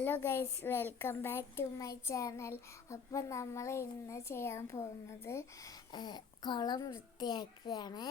Hello guys, welcome back to my channel. അപ്പോൾ നമ്മൾ ഇന്ന് ചെയ്യാൻ പോകുന്നത് കുളം വൃത്തിയാക്കുകയാണ്.